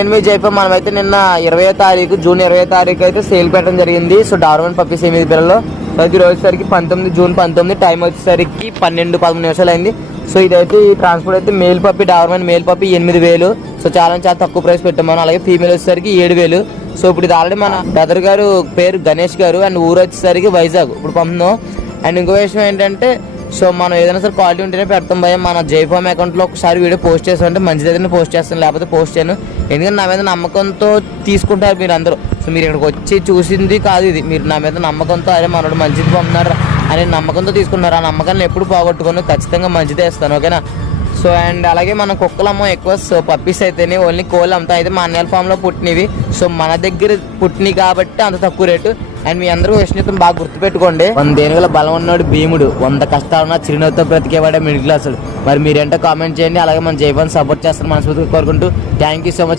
ఎనిమిది అయిపోయి మనమైతే నిన్న ఇరవై తారీఖు జూన్ ఇరవై తారీఖు అయితే సేల్ పెట్టడం జరిగింది. సో డార్మన్ పప్పీస్ ఎనిమిది పిల్లలు? ప్రతి రోజుసరికి పంతొమ్మిది జూన్ పంతొమ్మిది టైం వచ్చేసరికి పన్నెండు పదమూడు నిమిషాలు అయింది. సో ఇదైతే ఈ ట్రాన్స్పోర్ట్ అయితే male puppy Doberman male puppy ఎనిమిది వేలు. సో చాలా చాలా తక్కువ ప్రైస్ పెట్టాము. అలాగే ఫీమేల్ వచ్చేసరికి ఏడు వేలు. సో ఇప్పుడు ఇది ఆల్రెడీ మన బ్రదర్ గారు పేరు గణేష్ గారు అండ్ ఊరు వచ్చేసరికి వైజాగ్. ఇప్పుడు పంపుదాం అండ్ ఇంకో విషయం ఏంటంటే సో మనం ఏదైనా సరే క్వాలిటీ ఉంటేనే పెడతాం భయ మన జైఫామ్ అకౌంట్లో ఒకసారి వీడియో పోస్ట్ చేస్తామంటే మంచి దగ్గర పోస్ట్ చేస్తాను లేకపోతే పోస్ట్ చేయను. ఎందుకంటే నా మీద నమ్మకంతో తీసుకుంటారు మీరు అందరూ సో మీరు ఇక్కడికి వచ్చి చూసింది కాదు ఇది. మీరు నా మీద నమ్మకంతో అరే మనోడు మంచిది పంపుతున్నారు అనే నమ్మకంతో తీసుకున్నారు ఆ నమ్మకాన్ని ఎప్పుడు పోగొట్టుకుని? ఖచ్చితంగా మంచిదే ఇస్తాను. ఓకేనా? సో అండ్ అలాగే మన కుక్కలమ్మ ఎక్కువ సో పప్పీస్ అయితేనే ఓన్లీ కోళ్ళు అమ్ముతాం. అయితే మా అన్నయ్య ఫామ్లో పుట్టినవి. సో మన దగ్గర పుట్టినవి కాబట్టి అంత తక్కువ రేటు. అండ్ మీ అందరూ విష్ణుతం బాగా గుర్తుపెట్టుకోండి. వంద ఏనుగుల బలం ఉన్నాడు భీముడు. వంద కష్టాలున్న చిరునవ్వుతో బ్రతికేవాడే మిడిల్ క్లాసుడు. మరి మీరేంటో కామెంట్ చేయండి. అలాగే మన జైవాన్ సపోర్ట్ చేస్తారు మనస్ఫూర్తిగా కోరుకుంటూ థ్యాంక్ యూ సో మచ్.